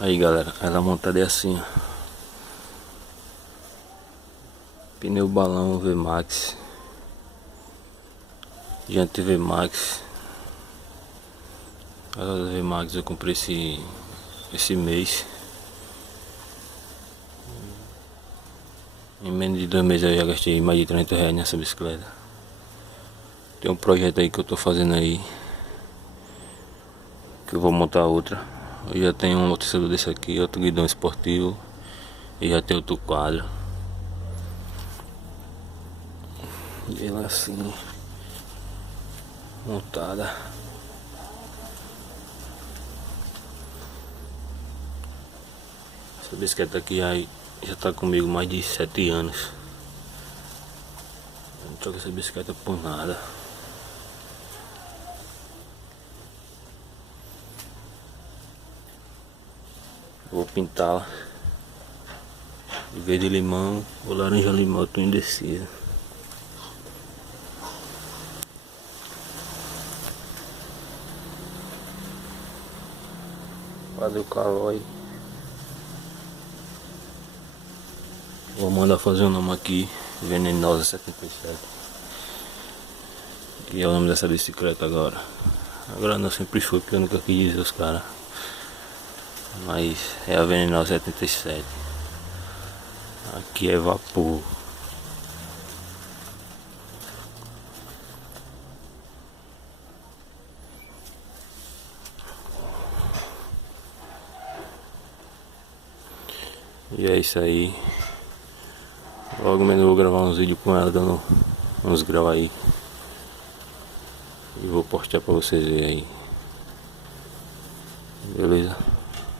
Aí galera, ela montada é assim, ó. Pneu balão VMAX, diante VMAX. A VMAX eu comprei esse mês. Em menos de 2 meses eu já gastei mais de R$30 nessa bicicleta. Tem um projeto aí que eu tô fazendo aí, que eu vou montar outra. Eu já tenho um amortecedor desse aqui, outro guidão esportivo, e já tem outro quadro. E ela assim, montada. Essa bicicleta aqui já tá comigo mais de 7 anos. Eu não troco essa bicicleta por nada. Vou pintá-la de verde limão ou laranja limão, eu tô indeciso. Fazer o calói. Vou mandar fazer o nome aqui, Venenosa 77. Que é o nome dessa bicicleta agora. Agora não, sempre foi, porque eu nunca quis dizer os caras. Mas é a Venenosa 77. Aqui é vapor. E é isso aí. Logo menos eu vou gravar uns vídeos com ela, dando uns graus aí. E vou postar pra vocês verem aí. Beleza?